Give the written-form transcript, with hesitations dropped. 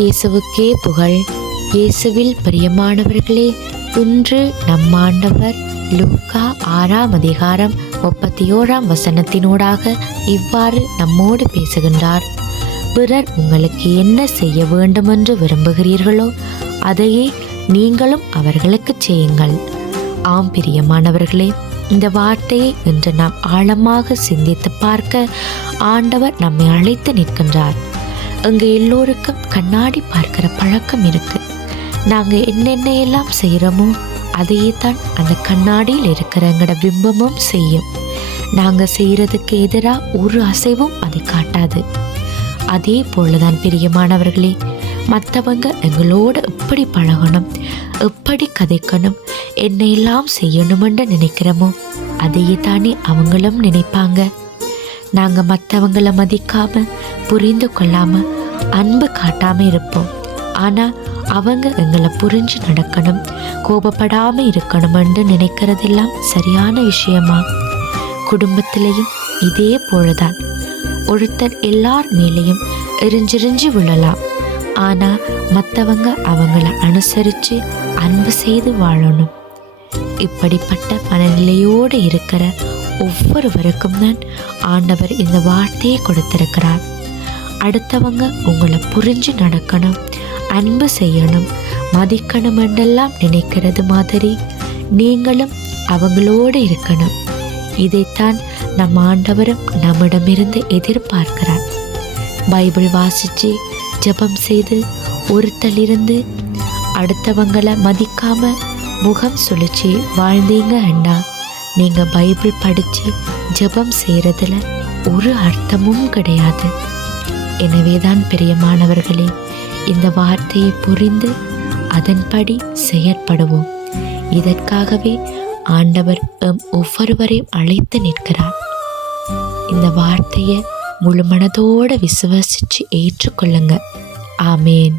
இயேசுவுக்கே புகழ். இயேசுவில் பிரியமானவர்களே, இன்று நம் ஆண்டவர் லூக்கா 6ஆம் அதிகாரம் 31ஆம் வசனத்தினூடாக இவ்வாறு நம்மோடு பேசுகின்றார். பிறர் உங்களுக்கு என்ன செய்ய வேண்டுமென்று விரும்புகிறீர்களோ அதையே நீங்களும் அவர்களுக்கு செய்யுங்கள். ஆம் பிரியமானவர்களே, இந்த வார்த்தையை இன்று நாம் ஆழமாக சிந்தித்து பார்க்க ஆண்டவர் நம்மை அழைத்து நிற்கின்றார். அங்கே எல்லோருக்கும் கண்ணாடி பார்க்கிற பழக்கம் இருக்கு. நாங்கள் என்னென்ன எல்லாம் செய்கிறோமோ அதையே தான் அந்த கண்ணாடியில் இருக்கிற எங்களோட பிம்பமும் செய்யும். நாங்கள் செய்கிறதுக்கு எதிராக ஒரு அசைவும் அதை காட்டாது. அதே போலதான் பிரியமானவர்களே, மற்றவங்க எங்களோட எப்படி பழகணும், எப்படி கதைக்கணும், என்னையெல்லாம் செய்யணுமென்று நினைக்கிறோமோ அதையே தானே அவங்களும் நினைப்பாங்க. நாங்கள் மற்றவங்களை மதிக்காம புரிந்து கொள்ளாம அன்பு காட்டாம இருப்போம். ஆனால் அவங்க எங்களை புரிஞ்சு நடக்கணும், கோபப்படாம இருக்கணும்னு நினைக்கிறதெல்லாம் சரியான விஷயமா? குடும்பத்திலையும் இதே போலதான். ஒருத்தர் எல்லார் மேலேயும் எரிஞ்செறிஞ்சு விழலாம். ஆனால் மற்றவங்க அவங்கள அனுசரித்து அன்பு செய்து வாழணும். இப்படிப்பட்ட மனநிலையோடு இருக்கிற ஒவ்வொருவருக்கும் தான் ஆண்டவர் இந்த வார்த்தையை கொடுத்திருக்கிறார். அடுத்தவங்க உங்களை புரிஞ்சு நடக்கணும், அன்பு செய்யணும், மதிக்கணும் என்றெல்லாம் நினைக்கிறது மாதிரி நீங்களும் அவங்களோடு இருக்கணும். இதைத்தான் நம் ஆண்டவரும் நம்மிடமிருந்து எதிர்பார்க்கிறார். பைபிள் வாசித்து ஜெபம் செய்து ஒருத்தலிருந்து அடுத்தவங்களை மதிக்காம முகம் சுழிச்சு வாழ்ந்தீங்க அண்டா, நீங்கள் பைபிள் படித்து ஜெபம் செய்கிறதுல ஒரு அர்த்தமும் கிடையாது. எனவேதான் பிரியமானவர்களே, இந்த வார்த்தையை புரிந்து அதன்படி செயற்படுவோம். இதற்காகவே ஆண்டவர் ஒவ்வொருவரையும் அழைத்து நிற்கிறார். இந்த வார்த்தையை முழு மனதோடு விசுவாசித்து ஏற்றுக்கொள்ளுங்க. ஆமேன்.